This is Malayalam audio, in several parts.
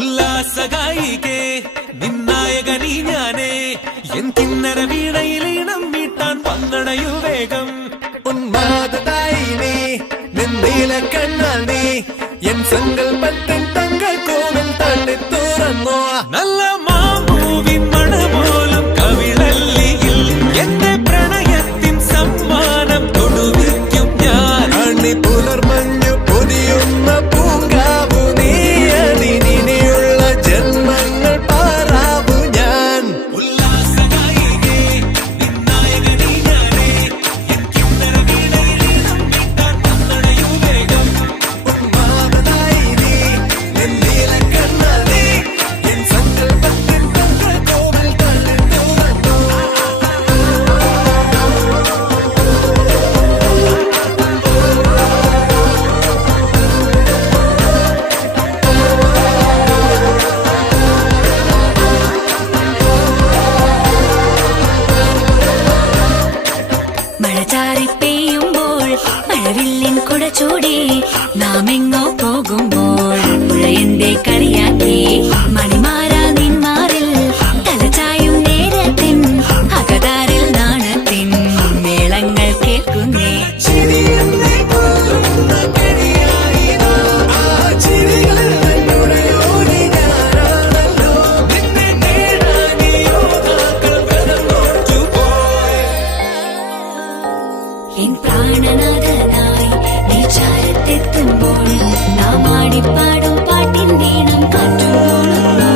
ഉല്ലാസഗായികേ നിന്നായകനീ ഞാനേ എൻ കിന്നര വീണയിലീണം മീട്ടാൻ വന്നണയു വേഗം ഉന്മാദതായി നീ നിന്നീല കണ്ണാൽ നീ എൻ സങ്കൽപ്പത്തിൻ തങ്കൾ കോവിൽ തള്ളി തുറന്നോ നല്ല മാമ്പൂവിൻ മണപോലും കവിളല്ലിയിൽ എന്റെ പ്രണയത്തിൻ സമ്മാനം കൊടുവിക്കും ഞാൻ അണി പുലർമഞ്ഞു പൊതിയുന്ന പൂങ്കാവു നീ അതിനിയുള്ള ജന്മങ്ങൾ പാറാവു ഞാൻ ഉല്ലാസഗായികേ നിന്നായകനീ ഞാനേ എൻ കിന്നര വീണയിലീണം മീട്ടാൻ വന്നണയു വേഗം ഉന്മാദതായി നീ നിന്നീല കണ്ണാൽ നീ എൻ സങ്കൽപ്പത്തിൻ തങ്കൾ കോവിൽ തള്ളി തുറന്നോ മഴ ചാറി പെയ്യുമ്പോൾ മഴവില്ലിൻ കുട ചൂടി നാം എങ്ങോ പോകുമ്പോൾ പുഴയന്റെ കളിയാക്കി മണിമാരാ നിന്മാറിൽ തലചായും നേരത്തിൻ അകതാരിൽ നാണത്തിൻ മേളങ്ങൾ കേൾക്കുന്നേ ചിരിയെന്നെ കൊല്ലുന്ന കണിയായി ആ ചിരികൾ തന്നോട് ഓടി ഞാനാണല്ലോ നിന്നെ നേടാനീ യോദ്ധാക്കൾ വെറുന്നോട്ടു പോയി എൻ പ്രാണനാഥനായി നീ ചാരത്തെത്തുമ്പോൾ നാം ആടിപ്പാടും പാട്ടിൻ നീണം കാറ്റുപോളുന്നു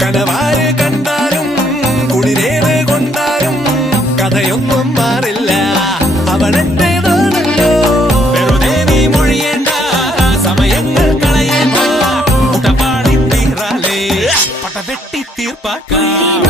കനവാര് കണ്ടാലും കുളിരേത് കൊണ്ടാലും കഥയൊന്നും മാറില്ല അവനെന്റേതാണല്ലോ വെറുതെ നീ മൊഴിയേണ്ട സമയങ്ങൾ കളയേണ്ട മുട്ടപാടി തീറാലേ പട്ട വെട്ടി തീർപ്പാക്കാം